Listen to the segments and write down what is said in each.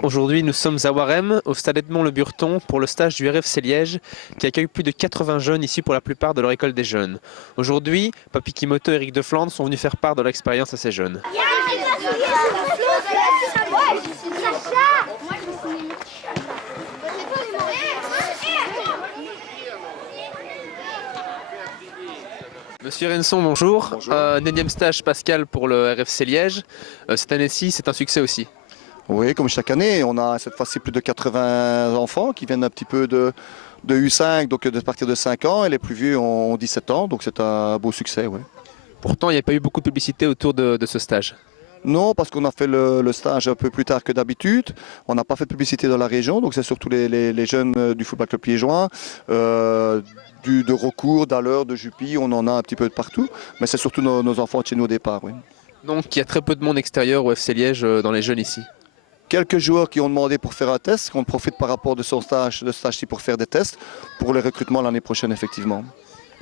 bonjour. Aujourd'hui, nous sommes à Waremme, au stade Edmond-le-Burton, pour le stage du RFC Liège, qui accueille plus de 80 jeunes ici pour la plupart de leur école des jeunes. Aujourd'hui, Papi Kimoto et Eric de Flandre sont venus faire part de leur expérience à ces jeunes. Monsieur Renson, bonjour. Bonjour. 9e stage Pascal pour le RFC Liège. Cette année-ci, c'est un succès aussi. Oui, comme chaque année, on a cette fois-ci plus de 80 enfants qui viennent un petit peu de U5, donc de partir de 5 ans, et les plus vieux ont 17 ans, donc c'est un beau succès. Oui. Pourtant, il n'y a pas eu beaucoup de publicité autour de ce stage. Non, parce qu'on a fait le stage un peu plus tard que d'habitude. On n'a pas fait de publicité dans la région, donc c'est surtout les jeunes du football club liégeois, de Recours, d'Alleur, de Jupy, on en a un petit peu de partout, mais c'est surtout nos enfants de chez nous au départ. Oui. Donc, il y a très peu de monde extérieur au FC Liège dans les jeunes ici. Quelques joueurs qui ont demandé pour faire un test, qu'on profite par rapport de ce stage-ci pour faire des tests pour les recrutements l'année prochaine, effectivement.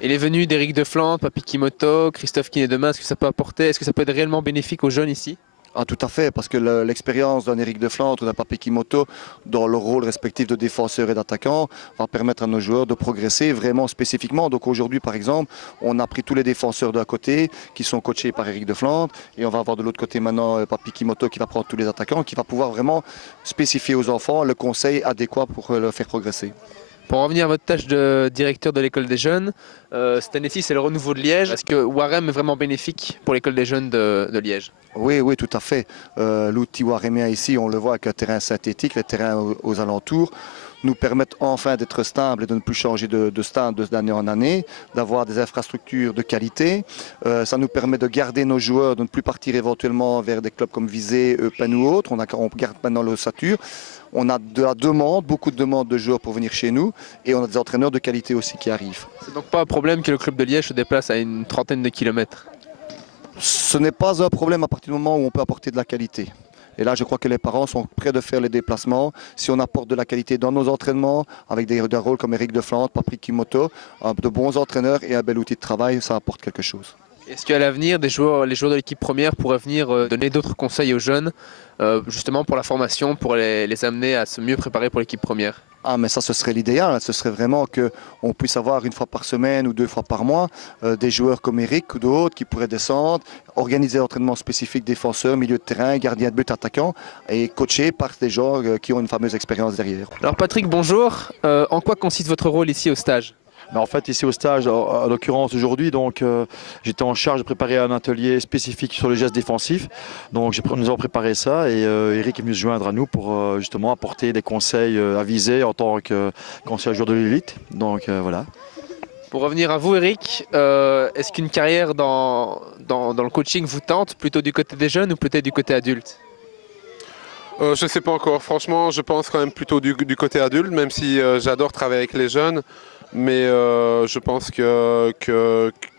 Et les venues d'Eric de Flandre, Papi Kimoto, Christophe Kiné-Demain, est-ce que ça peut apporter, est-ce que ça peut être réellement bénéfique aux jeunes ici? Ah, tout à fait, parce que l'expérience d'un Eric de Flandre ou d'un Papi Kimoto dans le rôle respectif de défenseur et d'attaquant va permettre à nos joueurs de progresser vraiment spécifiquement. Donc aujourd'hui, par exemple, on a pris tous les défenseurs d'un côté qui sont coachés par Eric de Flandre et on va avoir de l'autre côté maintenant Papi Kimoto qui va prendre tous les attaquants, qui va pouvoir vraiment spécifier aux enfants le conseil adéquat pour le faire progresser. Pour revenir à votre tâche de directeur de l'école des jeunes, cette année-ci c'est le renouveau de Liège. Est-ce que Waremme est vraiment bénéfique pour l'école des jeunes de Liège? Oui, oui, tout à fait. L'outil waremien ici, on le voit avec un terrain synthétique, les terrains aux alentours, nous permettent enfin d'être stables et de ne plus changer de stade d'année en année, d'avoir des infrastructures de qualité. Ça nous permet de garder nos joueurs, de ne plus partir éventuellement vers des clubs comme Visé, Eupen ou autres. On garde maintenant l'ossature. On a de la demande, beaucoup de demandes de joueurs pour venir chez nous et on a des entraîneurs de qualité aussi qui arrivent. C'est donc pas un problème que le club de Liège se déplace à une trentaine de kilomètres? Ce n'est pas un problème à partir du moment où on peut apporter de la qualité. Et là, je crois que les parents sont prêts de faire les déplacements. Si on apporte de la qualité dans nos entraînements, avec des rôles comme Eric de Flandre, Papi Kimoto, de bons entraîneurs et un bel outil de travail, ça apporte quelque chose. Est-ce qu'à l'avenir, les joueurs de l'équipe première pourraient venir donner d'autres conseils aux jeunes, justement pour la formation, pour les amener à se mieux préparer pour l'équipe première? Ah, mais ça, ce serait l'idéal. Ce serait vraiment qu'on puisse avoir une fois par semaine ou 2 fois par mois des joueurs comme Eric ou d'autres qui pourraient descendre, organiser l'entraînement spécifique défenseurs, milieu de terrain, gardien de but, attaquant et coaché par des gens qui ont une fameuse expérience derrière. Alors Patrick, bonjour. En quoi consiste votre rôle ici au stage? Mais en fait, ici au stage, en l'occurrence aujourd'hui, j'étais en charge de préparer un atelier spécifique sur les gestes défensifs. Donc nous avons préparé ça et Eric est venu se joindre à nous pour justement apporter des conseils avisés en tant que conseiller joueur de l'élite. Donc voilà. Pour revenir à vous Eric, est-ce qu'une carrière dans le coaching vous tente, plutôt du côté des jeunes ou peut-être du côté adulte? Je ne sais pas encore. Franchement, je pense quand même plutôt du côté adulte, même si j'adore travailler avec les jeunes. Mais je pense que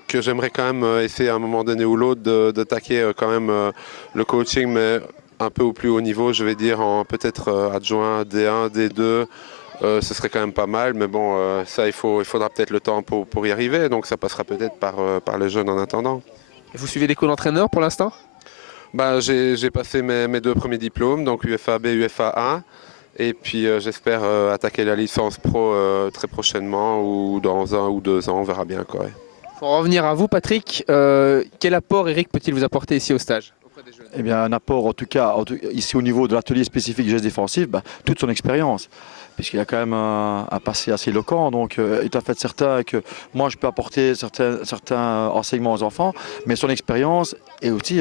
j'aimerais quand même essayer à un moment donné ou l'autre de taquer quand même le coaching, mais un peu au plus haut niveau, je vais dire, en peut-être adjoint D1, D2. Ce serait quand même pas mal, mais bon, ça, il faudra peut-être le temps pour y arriver. Donc ça passera peut-être par les jeunes en attendant. Et vous suivez des cours d'entraîneur pour l'instant? Bah, j'ai passé mes 2 premiers diplômes, donc UFA B, UFA A. Et puis j'espère attaquer la licence pro très prochainement ou dans 1 ou 2 ans, on verra bien quoi. Pour revenir à vous Patrick, quel apport Eric peut-il vous apporter ici au stage auprès des jeunes? Eh bien, un apport en tout cas ici au niveau de l'atelier spécifique gestes défensifs, toute son expérience. Puisqu'il a quand même un passé assez éloquent, donc il est tout à fait certain que moi je peux apporter certains enseignements aux enfants, mais son expérience est aussi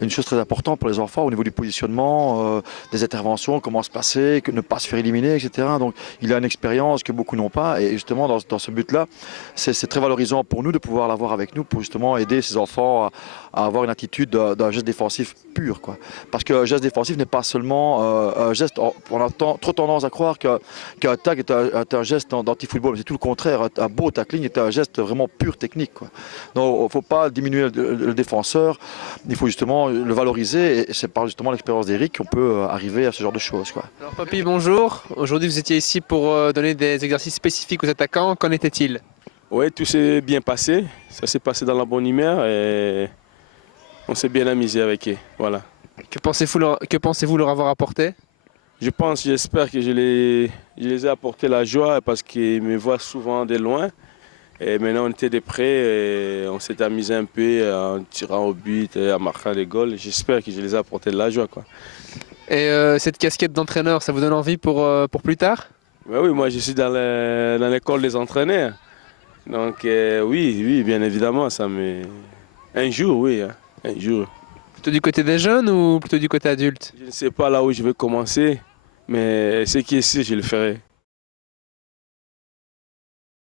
une chose très importante pour les enfants au niveau du positionnement, des interventions, comment se passer, ne pas se faire éliminer, etc. Donc il a une expérience que beaucoup n'ont pas et justement dans ce but-là, c'est très valorisant pour nous de pouvoir l'avoir avec nous pour justement aider ces enfants à avoir une attitude d'un geste défensif pur, quoi. Parce qu'un geste défensif n'est pas seulement un geste, on a trop tendance à croire qu'un tac est un geste d'anti-football, c'est tout le contraire, un beau tackling est un geste vraiment pur technique, quoi. Donc il ne faut pas diminuer le défenseur, il faut justement le valoriser et c'est par justement l'expérience d'Eric qu'on peut arriver à ce genre de choses, quoi. Alors Papi, bonjour. Aujourd'hui vous étiez ici pour donner des exercices spécifiques aux attaquants. Qu'en était-il? Oui, tout s'est bien passé. Ça s'est passé dans la bonne humeur et on s'est bien amusé avec eux. Voilà. Que pensez-vous leur avoir apporté? Je pense, j'espère que je les ai apporté la joie parce qu'ils me voient souvent de loin. Et maintenant, on était de près et on s'est amusé un peu en tirant au but et en marquant des goals. J'espère que je les ai apporté de la joie, quoi. Et cette casquette d'entraîneur, ça vous donne envie pour plus tard? Ben oui, moi je suis dans l'école des entraîneurs. Donc oui, bien évidemment, ça me... Un jour, oui, hein, un jour. Plutôt du côté des jeunes ou plutôt du côté adulte? Je ne sais pas là où je vais commencer, mais ce qui est sûr, je le ferai.